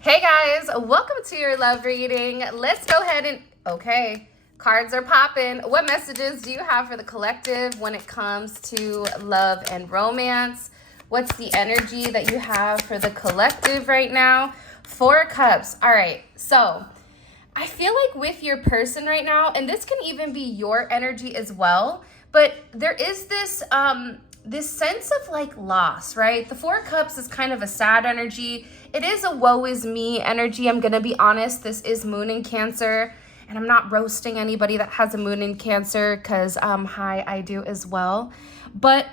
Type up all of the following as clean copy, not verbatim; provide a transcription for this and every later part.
Hey guys, welcome to your love reading. Let's go ahead and, okay, cards are popping. What messages do you have for the collective when it comes to love and romance? What's the energy that you have for the collective right now? Four of Cups. All right, so I feel like with your person right now, and this can even be your energy as well, but there is this this sense of like loss, right? The Four of Cups is kind of a sad energy. It is a woe is me energy. I'm gonna be honest, this is moon in Cancer, and I'm not roasting anybody that has a moon in Cancer because hi, I do as well. But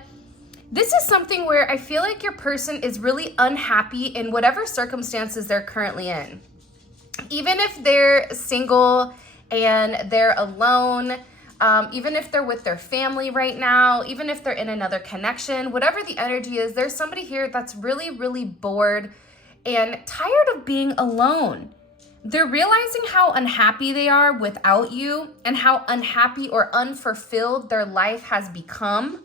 this is something where I feel like your person is really unhappy in whatever circumstances they're currently in. Even if they're single and they're alone, even if they're with their family right now, even if they're in another connection, whatever the energy is, there's somebody here that's really, really bored and tired of being alone. They're realizing how unhappy they are without you and how unhappy or unfulfilled their life has become.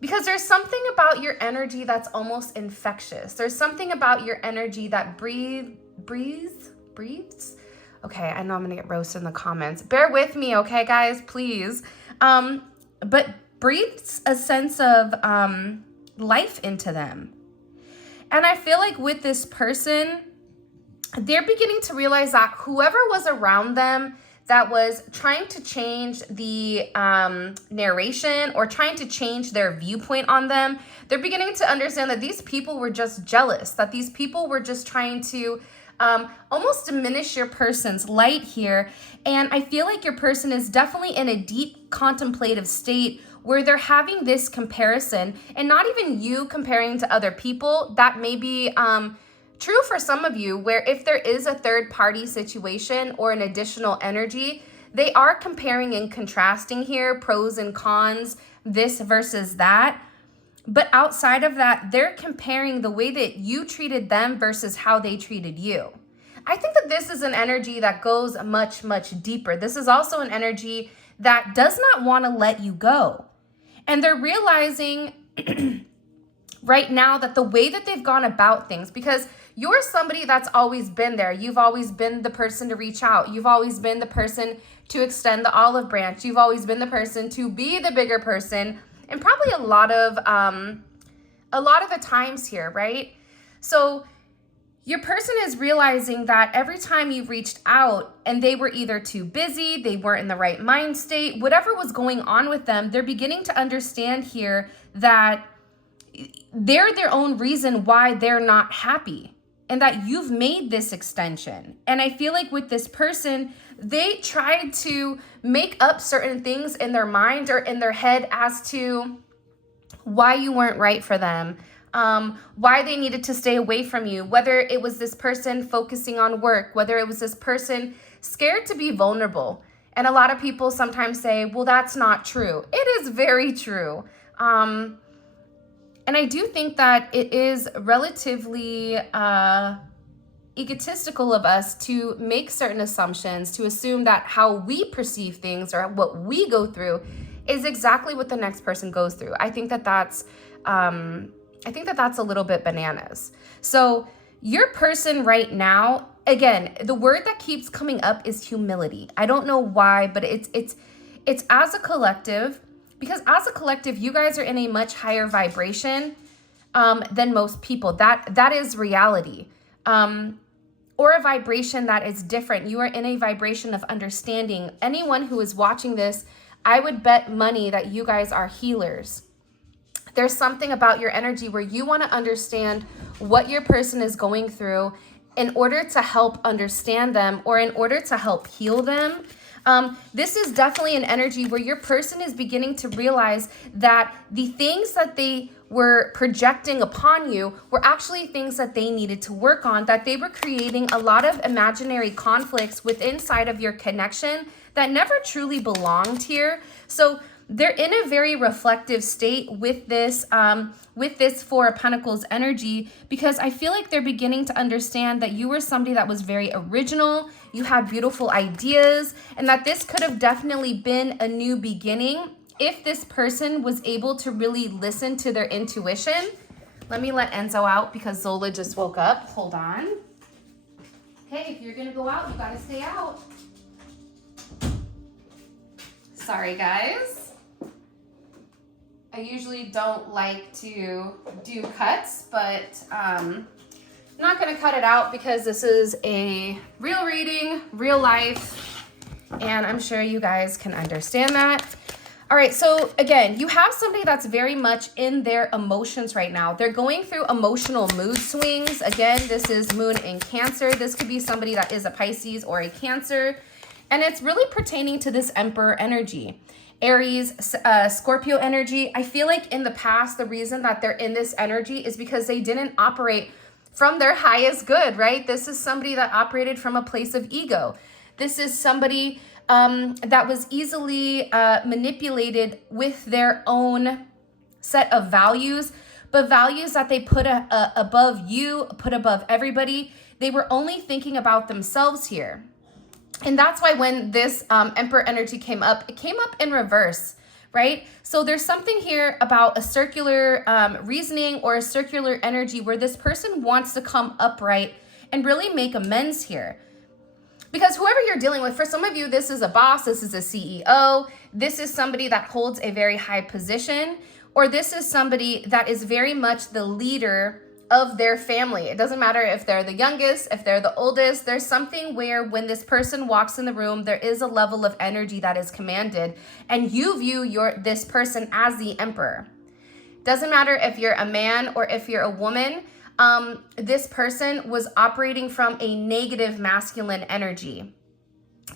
Because there's something about your energy that's almost infectious. There's something about your energy that breathes. Okay, I know I'm gonna get roasted in the comments. Bear with me, okay, guys, please. But breathes a sense of life into them. And I feel like with this person, they're beginning to realize that whoever was around them that was trying to change the narration or trying to change their viewpoint on them, they're beginning to understand that these people were just jealous, that these people were just trying to almost diminish your person's light here. And I feel like your person is definitely in a deep contemplative state where they're having this comparison, and not even you comparing to other people. That may be true for some of you, where if there is a third party situation or an additional energy, they are comparing and contrasting here, pros and cons, this versus that. But outside of that, they're comparing the way that you treated them versus how they treated you. I think that this is an energy that goes much, much deeper. This is also an energy that does not want to let you go. And they're realizing right now that the way that they've gone about things, because you're somebody that's always been there. You've always been the person to reach out. You've always been the person to extend the olive branch. You've always been the person to be the bigger person, and probably a lot of the times here, right? So your person is realizing that every time you've reached out and they were either too busy, they weren't in the right mind state, whatever was going on with them, they're beginning to understand here that they're their own reason why they're not happy, and that you've made this extension. And I feel like with this person, they tried to make up certain things in their mind or in their head as to why you weren't right for them, why they needed to stay away from you, whether it was this person focusing on work, whether it was this person scared to be vulnerable. And a lot of people sometimes say, well, that's not true. It is very true. And I do think that it is relatively egotistical of us to make certain assumptions, to assume that how we perceive things or what we go through is exactly what the next person goes through. I think that that's a little bit bananas. So your person right now, again, the word that keeps coming up is humility. I don't know why, but it's as a collective. Because as a collective, you guys are in a much higher vibration than most people. That is reality. Or a vibration that is different. You are in a vibration of understanding. Anyone who is watching this, I would bet money that you guys are healers. There's something about your energy where you want to understand what your person is going through in order to help understand them or in order to help heal them. This is definitely an energy where your person is beginning to realize that the things that they were projecting upon you were actually things that they needed to work on, that they were creating a lot of imaginary conflicts within inside of your connection that never truly belonged here. So they're in a very reflective state with this Four of Pentacles energy, because I feel like they're beginning to understand that you were somebody that was very original, you had beautiful ideas, and that this could have definitely been a new beginning if this person was able to really listen to their intuition. Let me let Enzo out because Zola just woke up. Hold on. Okay, if you're gonna go out, you gotta stay out. Sorry, guys. I usually don't like to do cuts, but I'm not gonna cut it out because this is a real reading, real life, and I'm sure you guys can understand that. All right, so again, you have somebody that's very much in their emotions right now. They're going through emotional mood swings. Again, this is Moon in Cancer. This could be somebody that is a Pisces or a Cancer, and it's really pertaining to this Emperor energy. Aries, Scorpio energy. I feel like in the past, the reason that they're in this energy is because they didn't operate from their highest good, right? This is somebody that operated from a place of ego. This is somebody that was easily manipulated with their own set of values, but values that they put above you, put above everybody. They were only thinking about themselves here. And that's why when this Emperor energy came up, it came up in reverse, right? So there's something here about a circular reasoning or a circular energy where this person wants to come upright and really make amends here. Because whoever you're dealing with, for some of you, this is a boss, this is a CEO, this is somebody that holds a very high position, or this is somebody that is very much the leader of their family. It doesn't matter if they're the youngest, if they're the oldest. There's something where when this person walks in the room, there is a level of energy that is commanded, and you view this person as the emperor. Doesn't matter if you're a man or if you're a woman. This person was operating from a negative masculine energy.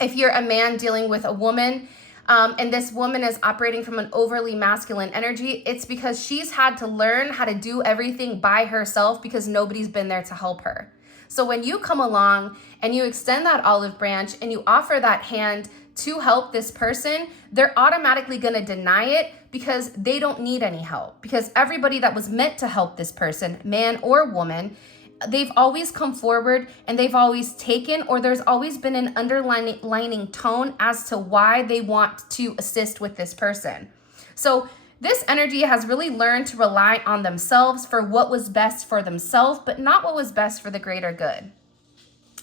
If you're a man dealing with a woman, and this woman is operating from an overly masculine energy, it's because she's had to learn how to do everything by herself because nobody's been there to help her. So when you come along and you extend that olive branch and you offer that hand to help this person, they're automatically going to deny it because they don't need any help. Because everybody that was meant to help this person, man or woman, they've always come forward and they've always taken, or there's always been an underlining tone as to why they want to assist with this person. So this energy has really learned to rely on themselves for what was best for themselves, but not what was best for the greater good.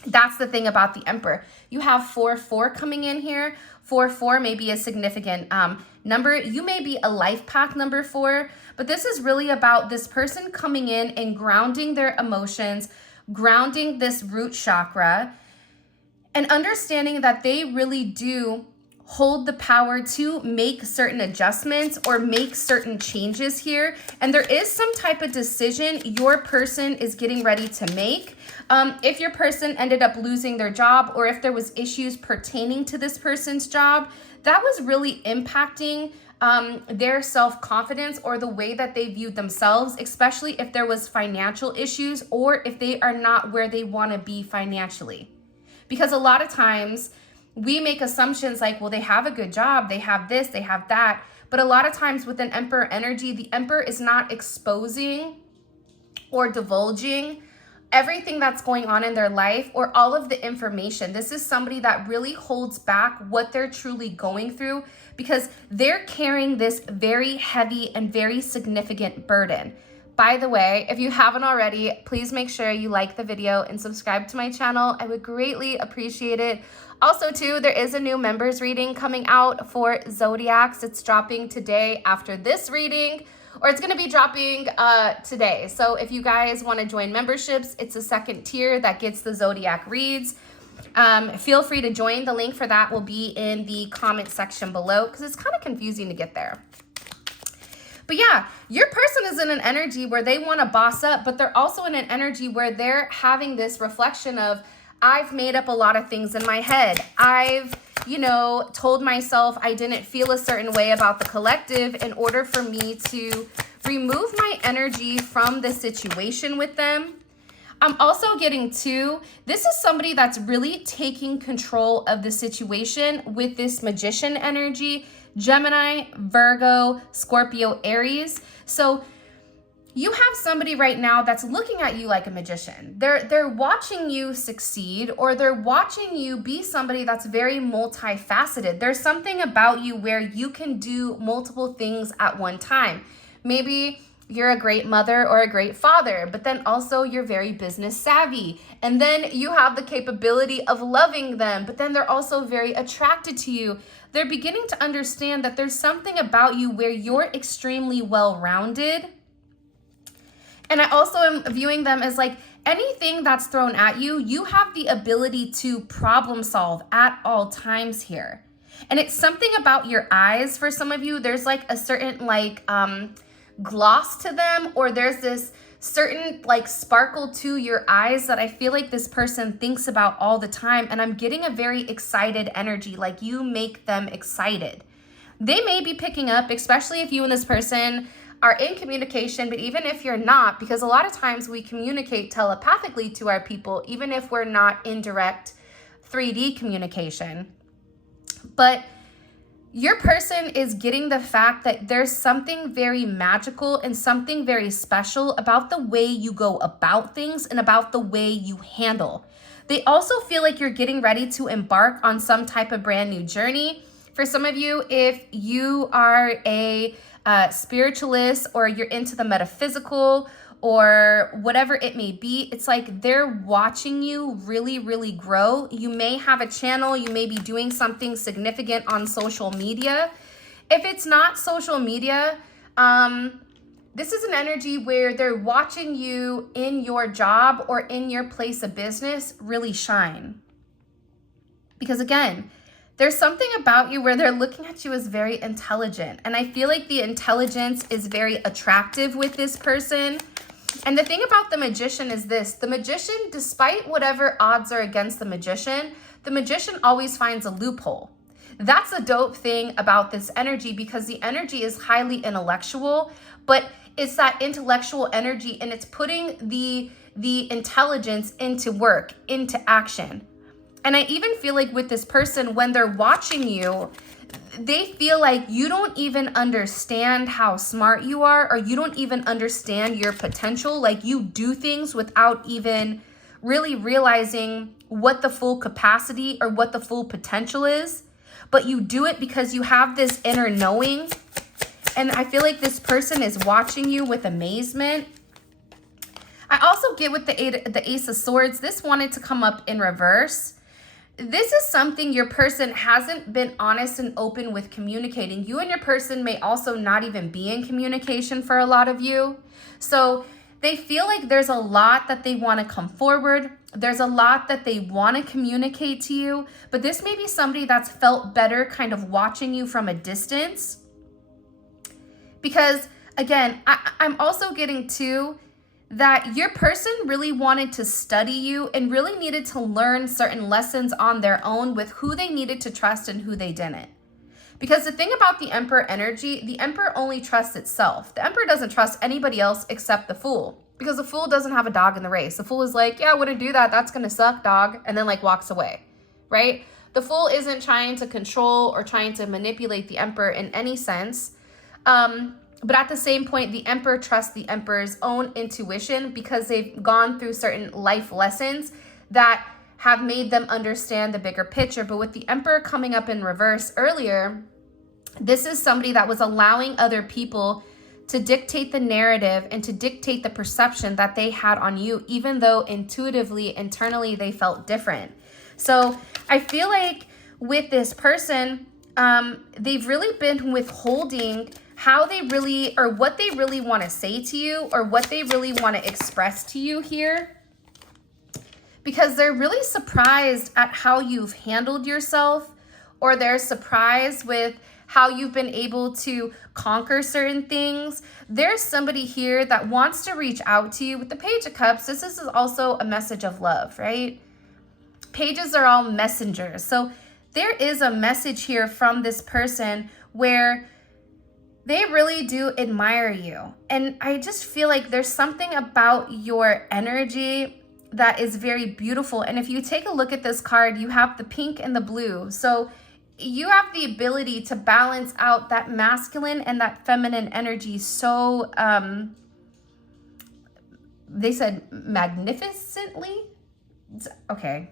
That's the thing about the Emperor. You have 4-4 coming in here. 4-4 may be a significant number. You may be a life path number 4, but this is really about this person coming in and grounding their emotions, grounding this root chakra, and understanding that they really do hold the power to make certain adjustments or make certain changes here. And there is some type of decision your person is getting ready to make. If your person ended up losing their job, or if there was issues pertaining to this person's job, that was really impacting their self-confidence or the way that they viewed themselves, especially if there was financial issues or if they are not where they want to be financially. Because a lot of times we make assumptions like, well, they have a good job, they have this, they have that. But a lot of times with an Emperor energy, the Emperor is not exposing or divulging everything that's going on in their life or all of the information. This is somebody that really holds back what they're truly going through because they're carrying this very heavy and very significant burden. By the way, if you haven't already, please make sure you like the video and subscribe to my channel. I would greatly appreciate it. Also, too, there is a new members reading coming out for Zodiacs. It's dropping today after this reading, or it's going to be dropping today. So if you guys want to join memberships, it's a second tier that gets the Zodiac reads. Feel free to join. The link for that will be in the comment section below because it's kind of confusing to get there. But yeah, your person is in an energy where they want to boss up, but they're also in an energy where they're having this reflection of, I've made up a lot of things in my head. I've, told myself I didn't feel a certain way about the collective in order for me to remove my energy from the situation with them. I'm also getting to, this is somebody that's really taking control of the situation with this Magician energy, Gemini, Virgo, Scorpio, Aries. So you have somebody right now that's looking at you like a magician. They're watching you succeed, or they're watching you be somebody that's very multifaceted. There's something about you where you can do multiple things at one time. Maybe you're a great mother or a great father, but then also you're very business savvy. And then you have the capability of loving them, but then they're also very attracted to you. They're beginning to understand that there's something about you where you're extremely well-rounded. And I also am viewing them as like anything that's thrown at you, you have the ability to problem solve at all times here. And it's something about your eyes. For some of you, there's like a certain like gloss to them, or there's this certain like sparkle to your eyes that I feel like this person thinks about all the time. And I'm getting a very excited energy, like you make them excited. They may be picking up, especially if you and this person are in communication, but even if you're not, because a lot of times we communicate telepathically to our people, even if we're not in direct 3D communication. But your person is getting the fact that there's something very magical and something very special about the way you go about things and about the way you handle. They also feel like you're getting ready to embark on some type of brand new journey. For some of you, if you are a spiritualist or you're into the metaphysical or whatever it may be, it's like they're watching you really, really grow. You may have a channel, you may be doing something significant on social media. If it's not social media, this is an energy where they're watching you in your job or in your place of business really shine. Because again, there's something about you where they're looking at you as very intelligent. And I feel like the intelligence is very attractive with this person. And the thing about the magician is this: the magician, despite whatever odds are against the magician always finds a loophole. That's a dope thing about this energy, because the energy is highly intellectual, but it's that intellectual energy and it's putting the intelligence into work, into action. And I even feel like with this person, when they're watching you, they feel like you don't even understand how smart you are, or you don't even understand your potential. Like you do things without even really realizing what the full capacity or what the full potential is. But you do it because you have this inner knowing. And I feel like this person is watching you with amazement. I also get with the Ace of Swords, this wanted to come up in reverse. This is something your person hasn't been honest and open with communicating. You and your person may also not even be in communication for a lot of you. So they feel like there's a lot that they want to come forward. There's a lot that they want to communicate to you. But this may be somebody that's felt better kind of watching you from a distance. Because again, I'm also getting too that your person really wanted to study you and really needed to learn certain lessons on their own with who they needed to trust and who they didn't. Because the thing about the Emperor energy, the Emperor only trusts itself. The Emperor doesn't trust anybody else except the Fool, because the Fool doesn't have a dog in the race. The Fool is like, yeah, I wouldn't do that. That's going to suck, dog. And then like walks away, right? The Fool isn't trying to control or trying to manipulate the Emperor in any sense. But at the same point, the Emperor trusts the Emperor's own intuition, because they've gone through certain life lessons that have made them understand the bigger picture. But with the Emperor coming up in reverse earlier, this is somebody that was allowing other people to dictate the narrative and to dictate the perception that they had on you, even though intuitively, internally, they felt different. So I feel like with this person, they've really been withholding how they really, or what they really want to say to you, or what they really want to express to you here, because they're really surprised at how you've handled yourself, or they're surprised with how you've been able to conquer certain things. There's somebody here that wants to reach out to you. With the Page of Cups, this is also a message of love, right? Pages are all messengers. So there is a message here from this person where they really do admire you. And I just feel like there's something about your energy that is very beautiful. And if you take a look at this card, you have the pink and the blue. So you have the ability to balance out that masculine and that feminine energy. So they said magnificently. Okay.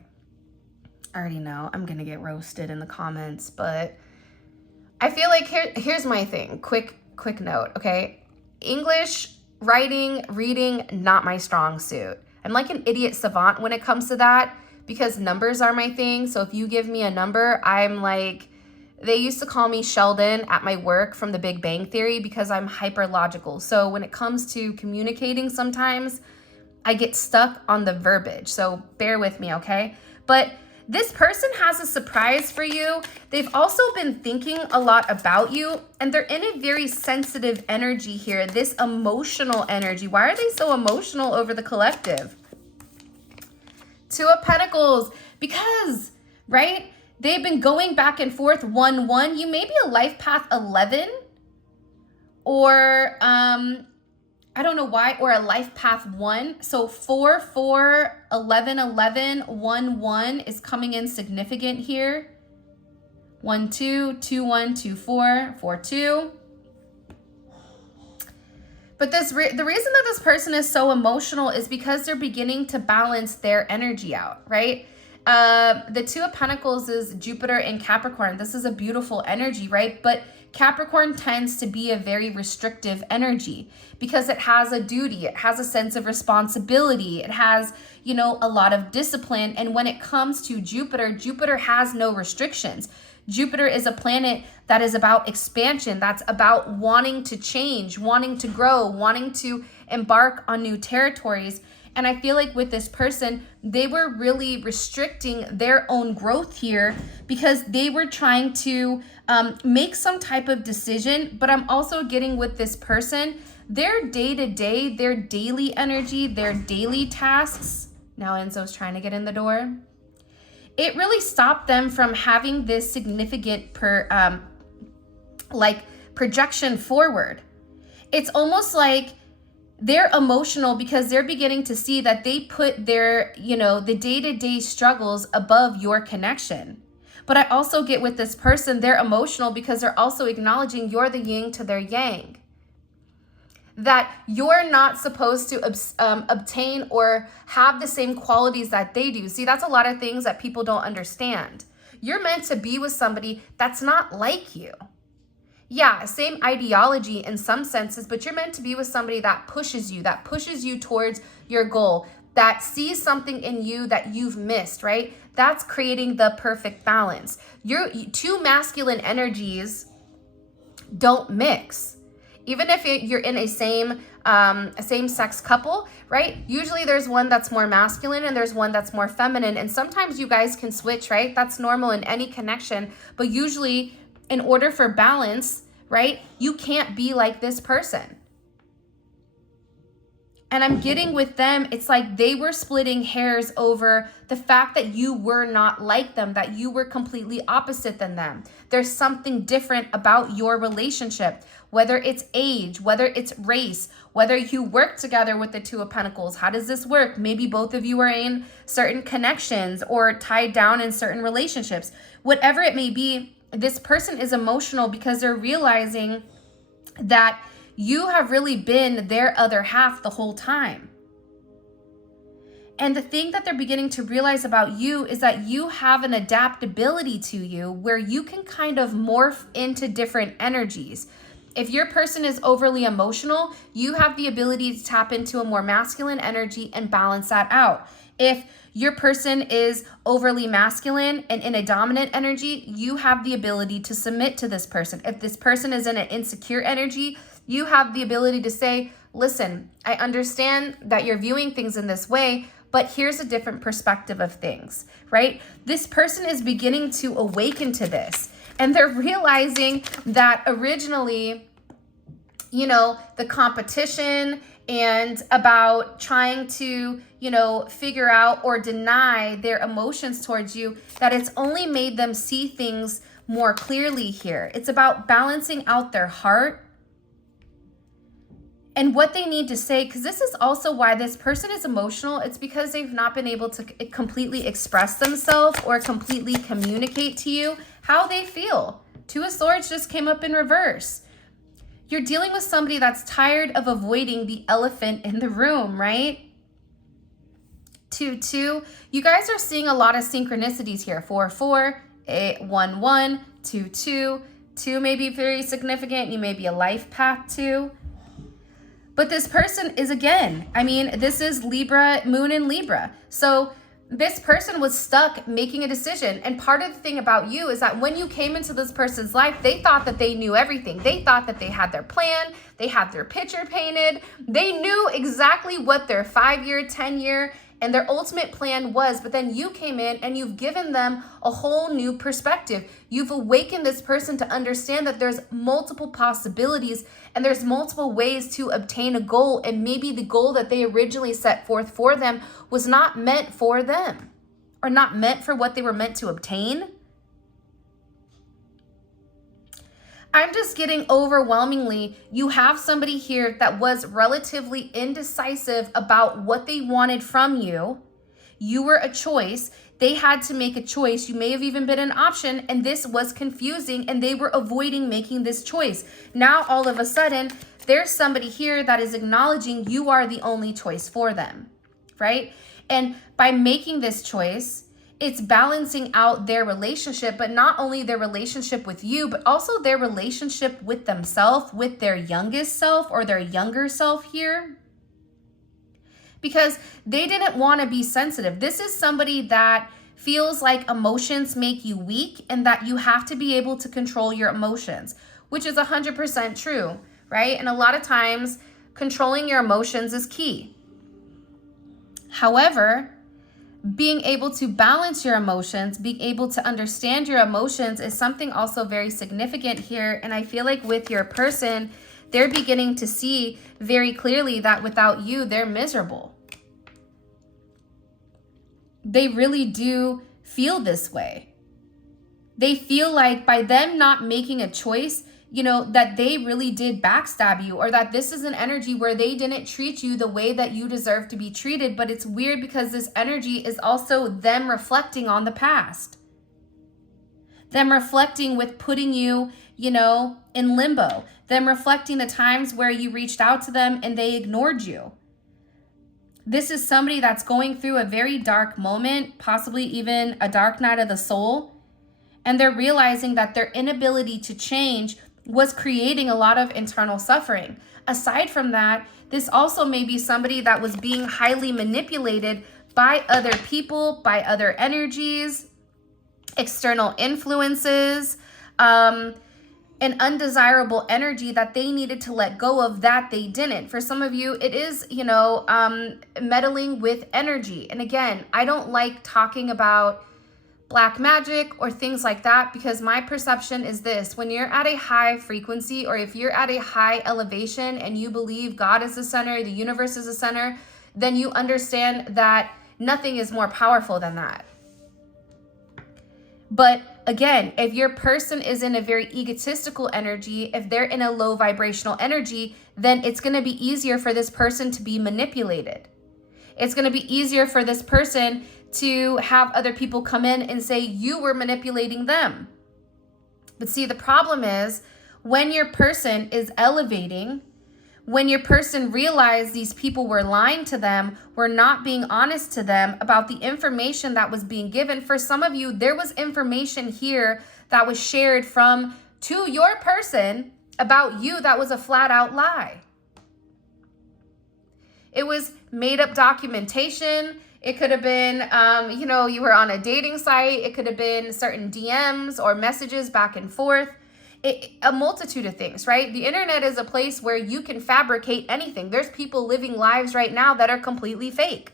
I already know I'm going to get roasted in the comments, but I feel like here's my thing. Quick note, okay? English writing, reading, not my strong suit. I'm like an idiot savant when it comes to that because numbers are my thing. So if you give me a number, I'm like, they used to call me Sheldon at my work from The Big Bang Theory because I'm hyper logical. So when it comes to communicating, sometimes I get stuck on the verbiage. So bear with me, okay? But this person has a surprise for you. They've also been thinking a lot about you, and they're in a very sensitive energy here, this emotional energy. Why are they so emotional over the collective? Two of Pentacles, because, right? They've been going back and forth, 1-1. You may be a life path 11, or I don't know why, or a life path 1. So 4-4, 11-11, 1-1 is coming in significant here. 1-2, 2-1, 2-4, 4-2. But the reason that this person is so emotional is because they're beginning to balance their energy out, right? The Two of Pentacles is Jupiter and Capricorn. This is a beautiful energy, right? But Capricorn tends to be a very restrictive energy because it has a duty, it has a sense of responsibility, it has, you know, a lot of discipline. And when it comes to Jupiter, Jupiter has no restrictions. Jupiter is a planet that is about expansion, that's about wanting to change, wanting to grow, wanting to embark on new territories. And I feel like with this person, they were really restricting their own growth here because they were trying to make some type of decision. But I'm also getting with this person, their day-to-day, their daily energy, their daily tasks. Now Enzo's trying to get in the door. It really stopped them from having this significant projection forward. It's almost like they're emotional because they're beginning to see that they put their, you know, the day-to-day struggles above your connection. But I also get with this person, they're emotional because they're also acknowledging you're the yin to their yang. That you're not supposed to obtain or have the same qualities that they do. See, that's a lot of things that people don't understand. You're meant to be with somebody that's not like you. Yeah, same ideology in some senses, but you're meant to be with somebody that pushes you towards your goal, that sees something in you that you've missed, right? That's creating the perfect balance. Two masculine energies don't mix. Even if you're in a same-sex couple, right? Usually there's one that's more masculine and there's one that's more feminine. And sometimes you guys can switch, right? That's normal in any connection. But usually in order for balance, right, you can't be like this person. And I'm getting with them, it's like they were splitting hairs over the fact that you were not like them, that you were completely opposite than them. There's something different about your relationship, whether it's age, whether it's race, whether you work together with the Two of Pentacles. How does this work? Maybe both of you are in certain connections or tied down in certain relationships. Whatever it may be, this person is emotional because they're realizing that you have really been their other half the whole time. And the thing that they're beginning to realize about you is that you have an adaptability to you where you can kind of morph into different energies. If your person is overly emotional, you have the ability to tap into a more masculine energy and balance that out. If your person is overly masculine and in a dominant energy, you have the ability to submit to this person. If this person is in an insecure energy, you have the ability to say, listen, I understand that you're viewing things in this way, but here's a different perspective of things, right? This person is beginning to awaken to this, and they're realizing that originally, you know, the competition and about trying to, you know, figure out or deny their emotions towards you, that it's only made them see things more clearly here. It's about balancing out their heart and what they need to say, because this is also why this person is emotional. It's because they've not been able to completely express themselves or completely communicate to you how they feel. Two of Swords just came up in reverse. You're dealing with somebody that's tired of avoiding the elephant in the room, right? 2-2. You guys are seeing a lot of synchronicities here. 4-4, 1-1, 2-2. 2 may be very significant. You may be a life path 2. But this person is, again, I mean, this is Libra, moon in Libra. So this person was stuck making a decision. And part of the thing about you is that when you came into this person's life, they thought that they knew everything. They thought that they had their plan. They had their picture painted. They knew exactly what their 5-year, 10-year, and their ultimate plan was. But then you came in and you've given them a whole new perspective. You've awakened this person to understand that there's multiple possibilities and there's multiple ways to obtain a goal. And maybe the goal that they originally set forth for them was not meant for them, or not meant for what they were meant to obtain. I'm just getting overwhelmingly, you have somebody here that was relatively indecisive about what they wanted from you. You were a choice. They had to make a choice. You may have even been an option, and this was confusing, and they were avoiding making this choice. Now, all of a sudden, there's somebody here that is acknowledging you are the only choice for them, right? And by making this choice, it's balancing out their relationship, but not only their relationship with you, but also their relationship with themselves, with their youngest self or their younger self here. Because they didn't want to be sensitive. This is somebody that feels like emotions make you weak and that you have to be able to control your emotions, which is 100% true, right? And a lot of times controlling your emotions is key. However, being able to balance your emotions, being able to understand your emotions is something also very significant here. And I feel like with your person, they're beginning to see very clearly that without you, they're miserable. They really do feel this way. They feel like by them not making a choice, you know, that they really did backstab you, or that this is an energy where they didn't treat you the way that you deserve to be treated. But it's weird because this energy is also them reflecting on the past. Them reflecting with putting you, you know, in limbo. Them reflecting the times where you reached out to them and they ignored you. This is somebody that's going through a very dark moment, possibly even a dark night of the soul. And they're realizing that their inability to change was creating a lot of internal suffering. Aside from that, this also may be somebody that was being highly manipulated by other people, by other energies, external influences, an undesirable energy that they needed to let go of that they didn't. For some of you, it is, you know, meddling with energy. And again, I don't like talking about black magic or things like that, because my perception is this: when you're at a high frequency, or if you're at a high elevation and you believe God is the center, the universe is the center, then you understand that nothing is more powerful than that. But again, if your person is in a very egotistical energy, if they're in a low vibrational energy, then it's going to be easier for this person to be manipulated. It's going to be easier for this person to have other people come in and say you were manipulating them. But see, the problem is when your person is elevating, when your person realized these people were lying to them, were not being honest to them about the information that was being given. For some of you, there was information here that was shared to your person about you that was a flat out lie. It was made up documentation. It could have been, you know, you were on a dating site. It could have been certain DMs or messages back and forth. A multitude of things, right? The internet is a place where you can fabricate anything. There's people living lives right now that are completely fake.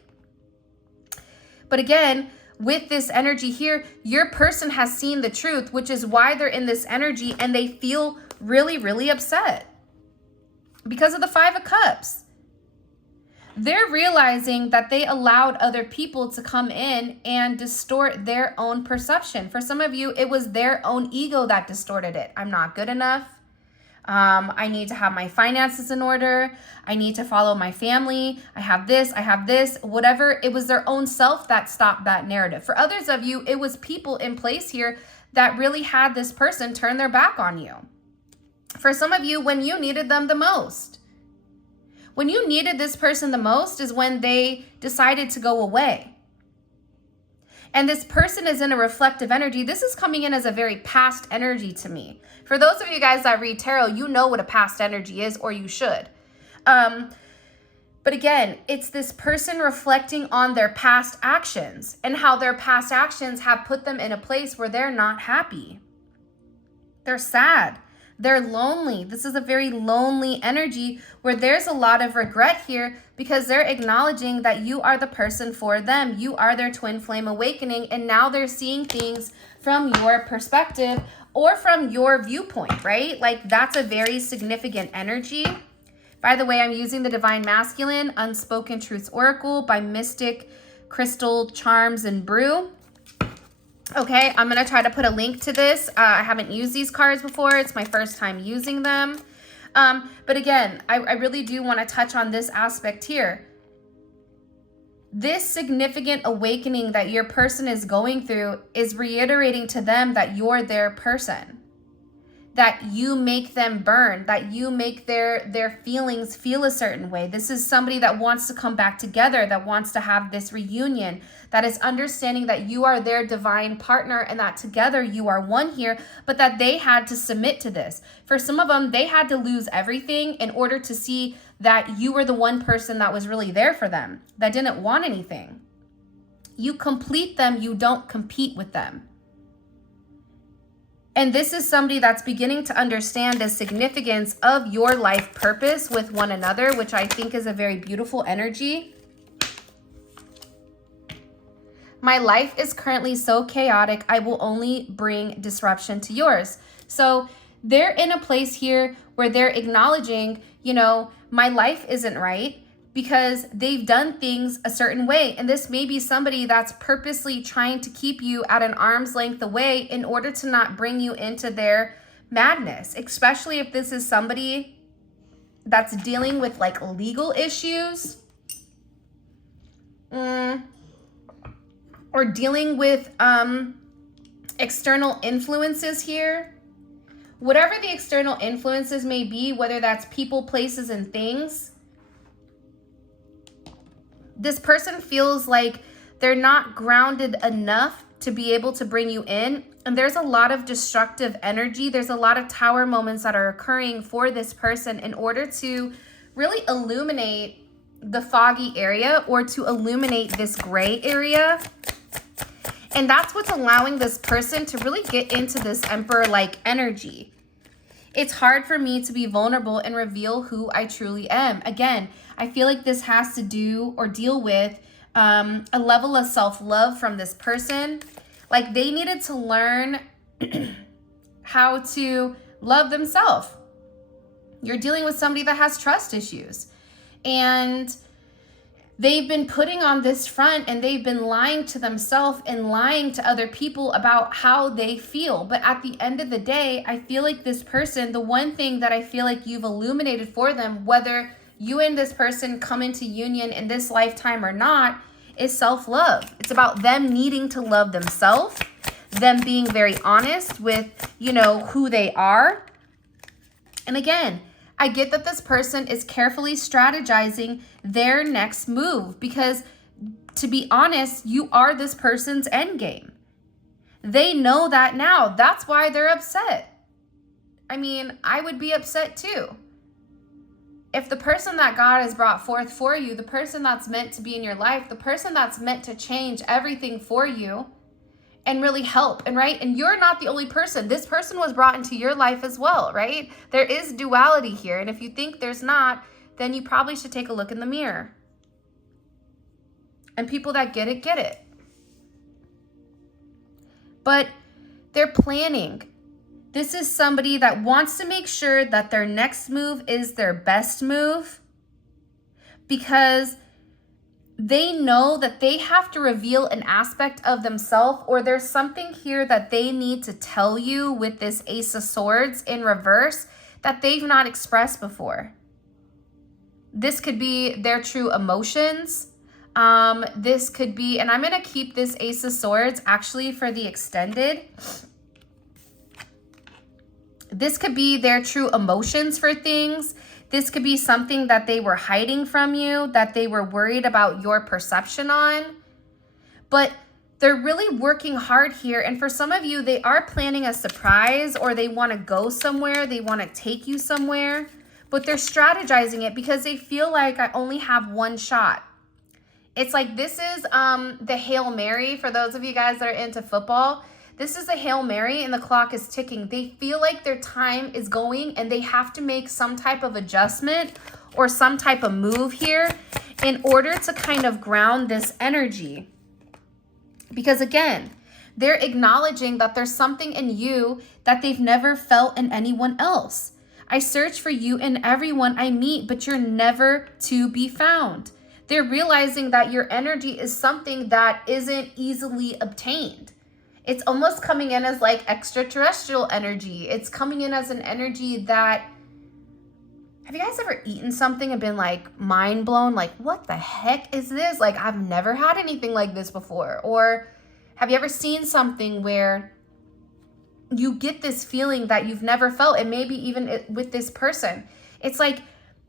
But again, with this energy here, your person has seen the truth, which is why they're in this energy and they feel really, really upset because of the 5 of Cups. They're realizing that they allowed other people to come in and distort their own perception. For some of you, it was their own ego that distorted it. I'm not good enough. I need to have my finances in order. I need to follow my family. I have this, whatever. It was their own self that stopped that narrative. For others of you, it was people in place here that really had this person turn their back on you. For some of you, when you needed them the most. When you needed this person the most is when they decided to go away. And this person is in a reflective energy. This is coming in as a very past energy to me. For those of you guys that read tarot, you know what a past energy is, or you should. But again, it's this person reflecting on their past actions and how their past actions have put them in a place where they're not happy. They're sad. They're lonely. This is a very lonely energy where there's a lot of regret here because they're acknowledging that you are the person for them. You are their twin flame awakening, and now they're seeing things from your perspective or from your viewpoint, right? Like, that's a very significant energy. By the way, I'm using the Divine Masculine Unspoken Truths Oracle by Mystic Crystal Charms and Brew. Okay, I'm going to try to put a link to this. I haven't used these cards before. It's my first time using them. But again, I really do want to touch on this aspect here. This significant awakening that your person is going through is reiterating to them that you're their person. That you make them burn, that you make their feelings feel a certain way. This is somebody that wants to come back together, that wants to have this reunion, that is understanding that you are their divine partner and that together you are one here, but that they had to submit to this. For some of them, they had to lose everything in order to see that you were the one person that was really there for them, that didn't want anything. You complete them, you don't compete with them. And this is somebody that's beginning to understand the significance of your life purpose with one another, which I think is a very beautiful energy. My life is currently so chaotic, I will only bring disruption to yours. So they're in a place here where they're acknowledging, you know, my life isn't right because they've done things a certain way. And this may be somebody that's purposely trying to keep you at an arm's length away in order to not bring you into their madness, especially if this is somebody that's dealing with like legal issues or dealing with external influences here. Whatever the external influences may be, whether that's people, places, and things, this person feels like they're not grounded enough to be able to bring you in. And there's a lot of destructive energy. There's a lot of tower moments that are occurring for this person in order to really illuminate the foggy area or to illuminate this gray area. And that's what's allowing this person to really get into this Emperor-like energy. It's hard for me to be vulnerable and reveal who I truly am. Again, I feel like this has to do or deal with a level of self-love from this person. Like they needed to learn how to love themselves. You're dealing with somebody that has trust issues. And they've been putting on this front and they've been lying to themselves and lying to other people about how they feel. But at the end of the day, I feel like this person, the one thing that I feel like you've illuminated for them, whether you and this person come into union in this lifetime or not, is self-love. It's about them needing to love themselves, them being very honest with, you know, who they are. And again, I get that this person is carefully strategizing their next move because, to be honest, you are this person's end game. They know that now. That's why they're upset. I mean, I would be upset too. If the person that God has brought forth for you, the person that's meant to be in your life, the person that's meant to change everything for you and really help, and right? And you're not the only person. This person was brought into your life as well, right? There is duality here. And if you think there's not, then you probably should take a look in the mirror. And people that get it, get it. But they're planning. This is somebody that wants to make sure that their next move is their best move because they know that they have to reveal an aspect of themselves, or there's something here that they need to tell you with this Ace of Swords in reverse that they've not expressed before. This could be their true emotions. This could be, and I'm going to keep this Ace of Swords actually for the extended. This could be their true emotions for things. This could be something that they were hiding from you, that they were worried about your perception on. But they're really working hard here. And for some of you, they are planning a surprise, or they want to go somewhere. They want to take you somewhere. but they're strategizing it because they feel like I only have one shot. It's like this is the Hail Mary for those of you guys that are into football. This is a Hail Mary and the clock is ticking. They feel like their time is going and they have to make some type of adjustment or some type of move here in order to kind of ground this energy. Because again, they're acknowledging that there's something in you that they've never felt in anyone else. I search for you in everyone I meet, but you're never to be found. They're realizing that your energy is something that isn't easily obtained. It's almost coming in as like extraterrestrial energy. It's coming in as an energy that, have you guys ever eaten something and been like mind blown? Like, what the heck is this? Like, I've never had anything like this before. Or have you ever seen something where you get this feeling that you've never felt? And maybe even with this person, it's like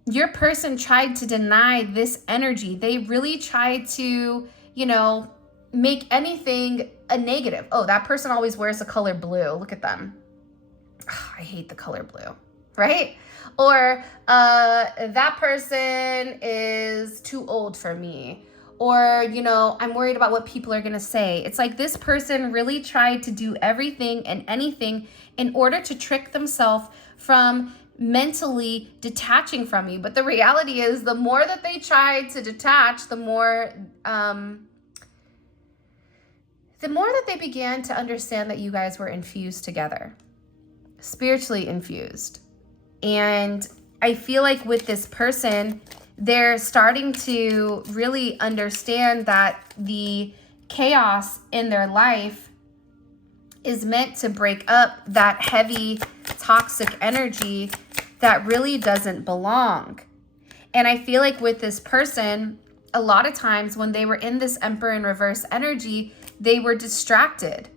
your person tried to deny this energy. They really tried to, you know, make anything a negative. Oh, that person always wears the color blue. Look at them. Oh, I hate the color blue, right? Or that person is too old for me. Or, you know, I'm worried about what people are going to say. It's like this person really tried to do everything and anything in order to trick themselves from mentally detaching from you. But the reality is the more that they tried to detach, the more that they began to understand that you guys were infused together, spiritually infused. And I feel like with this person, they're starting to really understand that the chaos in their life is meant to break up that heavy, toxic energy that really doesn't belong. And I feel like with this person, a lot of times when they were in this Emperor in reverse energy, they were distracted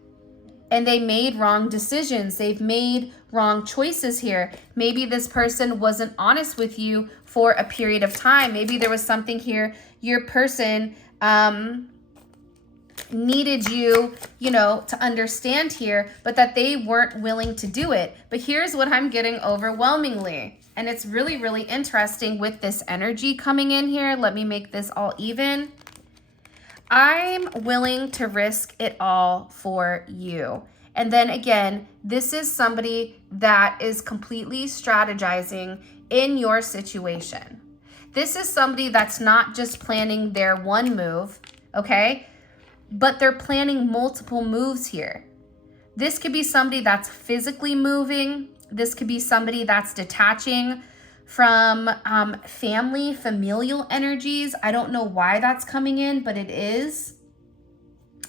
and they made wrong decisions. They've made wrong choices here. Maybe this person wasn't honest with you for a period of time. Maybe there was something here your person needed you, you know, to understand here, but that they weren't willing to do it. But here's what I'm getting overwhelmingly. And it's really, really interesting with this energy coming in here. Let me make this all even. I'm willing to risk it all for you. And then again, this is somebody that is completely strategizing in your situation. This is somebody that's not just planning their one move, okay? But they're planning multiple moves here. This could be somebody that's physically moving. This could be somebody that's detaching from familial energies. I don't know why that's coming in, but it is.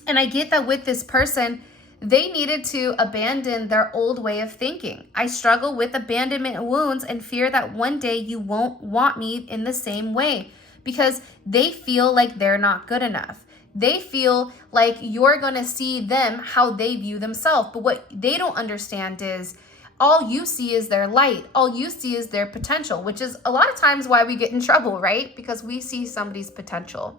And I get that with this person, they needed to abandon their old way of thinking. I struggle with abandonment wounds and fear that one day you won't want me in the same way because they feel like they're not good enough. They feel like you're going to see them how they view themselves. But what they don't understand is all you see is their light. All you see is their potential, which is a lot of times why we get in trouble, right? Because we see somebody's potential.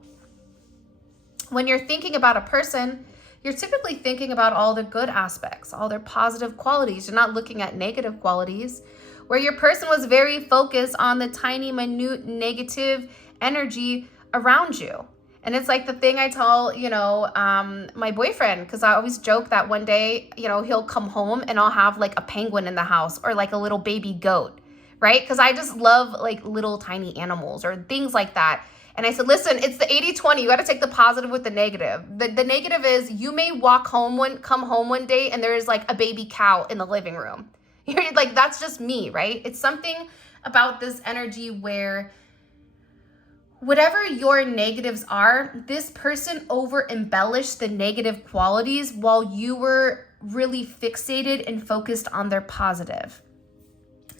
When you're thinking about a person, you're typically thinking about all their good aspects, all their positive qualities. You're not looking at negative qualities. Where your person was very focused on the tiny, minute, negative energy around you. And it's like the thing I tell, you know, my boyfriend, because I always joke that one day, you know, he'll come home and I'll have like a penguin in the house or like a little baby goat, right? Because I just love like little tiny animals or things like that. And I said, listen, it's the 80-20. You got to take the positive with the negative. The negative is you may come home one day and there's like a baby cow in the living room. You're like, that's just me, right? It's something about this energy where whatever your negatives are, this person over embellished the negative qualities while you were really fixated and focused on their positive.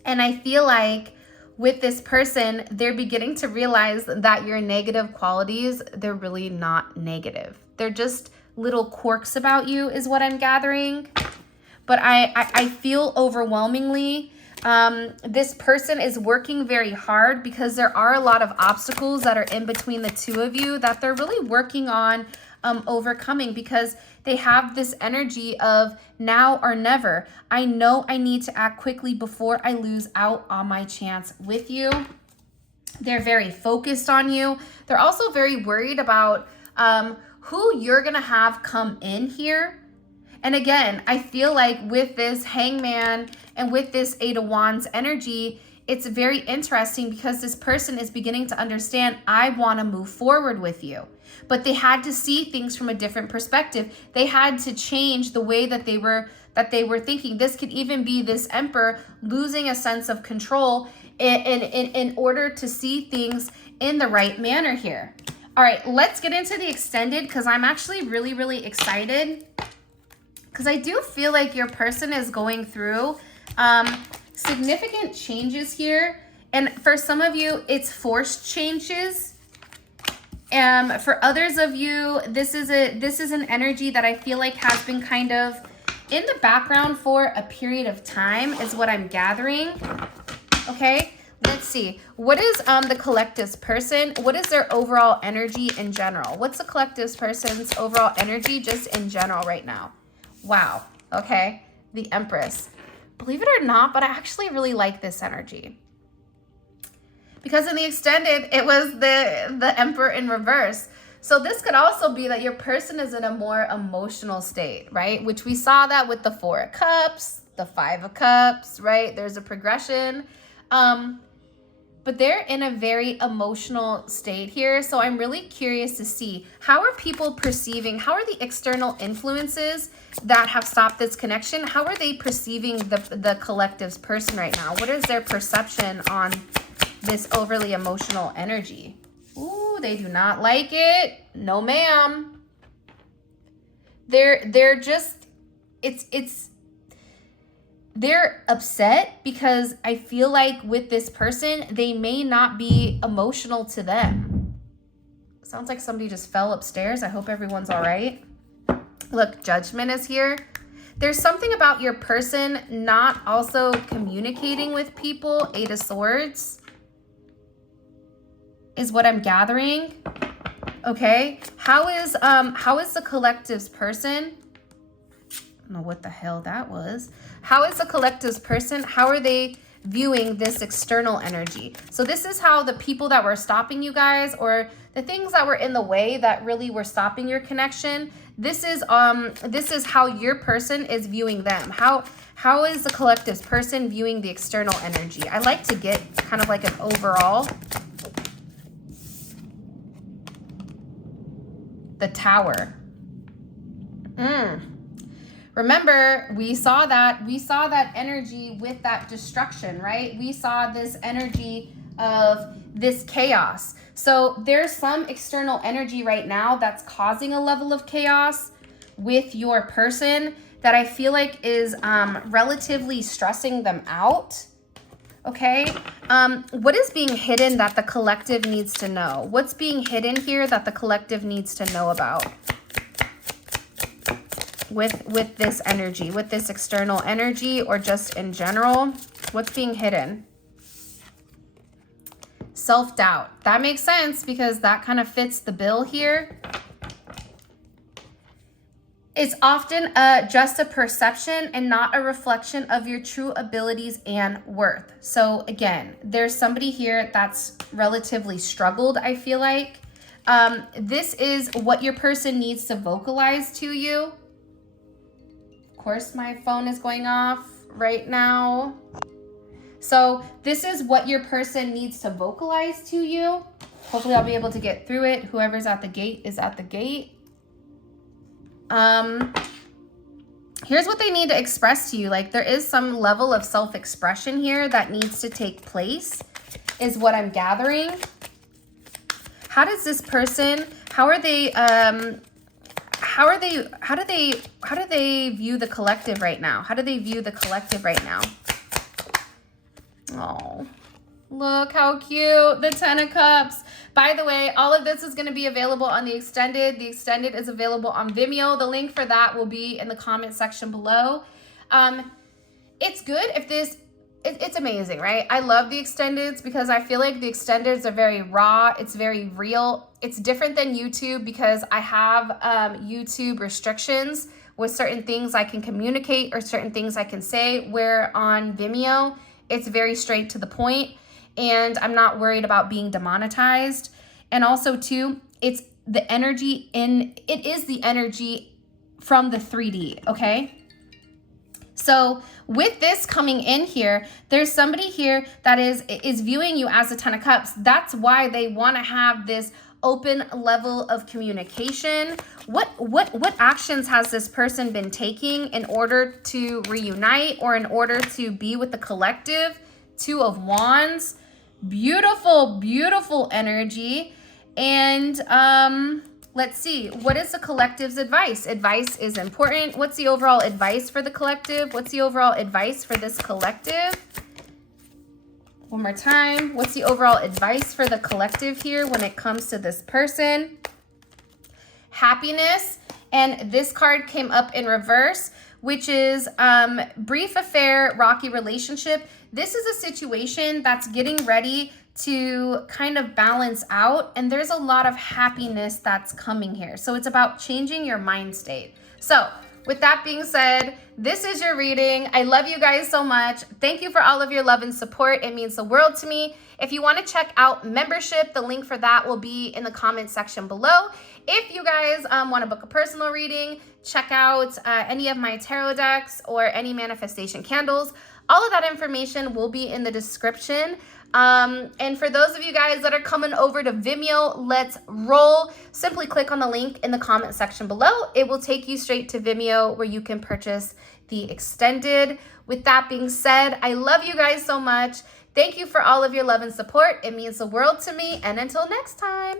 And I feel like with this person, they're beginning to realize that your negative qualities, they're really not negative. They're just little quirks about you is what I'm gathering. But I feel overwhelmingly this person is working very hard because there are a lot of obstacles that are in between the two of you that they're really working on overcoming, because they have this energy of now or never. I know I need to act quickly before I lose out on my chance with you. They're very focused on you. They're also very worried about who you're going to have come in here. And again, I feel like with this Hangman and with this Eight of Wands energy, it's very interesting because this person is beginning to understand, I want to move forward with you. But they had to see things from a different perspective. They had to change the way that they were thinking. This could even be this Emperor losing a sense of control in order to see things in the right manner here. All right, let's get into the extended, because I'm actually really, really excited, because I do feel like your person is going through significant changes here. And for some of you, it's forced changes. For others of you, this is an energy that I feel like has been kind of in the background for a period of time, is what I'm gathering. Okay, let's see. What is the collective's person? What is their overall energy in general? What's the collective's person's overall energy just in general right now? Wow. Okay, the Empress. Believe it or not, but I actually really like this energy. Because in the extended, it was the Emperor in reverse. So this could also be that your person is in a more emotional state, right? Which we saw that with the Four of Cups, the Five of Cups, right? There's a progression. But they're in a very emotional state here. So I'm really curious to see, how are people perceiving, how are the external influences that have stopped this connection, how are they perceiving the collective's person right now? What is their perception on this overly emotional energy? Ooh, they do not like it. No, ma'am. They're just, they're upset because I feel like with this person, they may not be emotional to them. Sounds like somebody just fell upstairs. I hope everyone's all right. Look, Judgment is here. There's something about your person not also communicating with people. Eight of Swords is what I'm gathering. Okay, how is the collective's person? I don't know what the hell that was. How is the collective's person? How are they viewing this external energy? So this is how the people that were stopping you guys, or the things that were in the way that really were stopping your connection. This is how your person is viewing them. How is the collective's person viewing the external energy? I like to get kind of like an overall. The Tower. Remember, we saw that energy with that destruction, right? We saw this energy of this chaos. So there's some external energy right now that's causing a level of chaos with your person that I feel like is relatively stressing them out. Okay, what is being hidden that the collective needs to know? What's being hidden here that the collective needs to know about with this energy, with this external energy, or just in general? What's being hidden? Self-doubt. That makes sense because that kind of fits the bill here. It's often just a perception and not a reflection of your true abilities and worth. So again, there's somebody here that's relatively struggled, I feel like. This is what your person needs to vocalize to you. Of course, my phone is going off right now. So this is what your person needs to vocalize to you. Hopefully I'll be able to get through it. Whoever's at the gate is at the gate. Here's what they need to express to you. Like, there is some level of self-expression here that needs to take place, is what I'm gathering. How does this person, how do they view the collective right now? How do they view the collective right now? Oh, look how cute, the 10 of Cups. By the way, all of this is going to be available on the extended. The extended is available on Vimeo. The link for that will be in the comment section below. It's good if it's amazing, right? I love the extendeds because I feel like the extendeds are very raw. It's very real. It's different than YouTube because I have YouTube restrictions with certain things I can communicate or certain things I can say, where on Vimeo, it's very straight to the point and I'm not worried about being demonetized. And also too, it's the energy it is the energy from the 3D, okay? So with this coming in here, there's somebody here that is viewing you as a 10 of Cups. That's why they want to have this open level of communication. What actions has this person been taking in order to reunite or in order to be with the collective? 2 of Wands. Beautiful, beautiful energy. And let's see, what is the collective's advice? Advice is important. What's the overall advice for the collective? What's the overall advice for this collective? One more time. What's the overall advice for the collective here when it comes to this person? Happiness. And this card came up in reverse, which is brief affair, rocky relationship. This is a situation that's getting ready to kind of balance out, and there's a lot of happiness that's coming here. So it's about changing your mind state. So with that being said, this is your reading. I love you guys so much. Thank you for all of your love and support. It means the world to me. If you want to check out membership, the link for that will be in the comment section below. If you guys want to book a personal reading, check out any of my tarot decks or any manifestation candles. All of that information will be in the description. And for those of you guys that are coming over to Vimeo, let's roll. Simply click on the link in the comment section below. It will take you straight to Vimeo where you can purchase the extended. With that being said, I love you guys so much. Thank you for all of your love and support. It means the world to me. And until next time.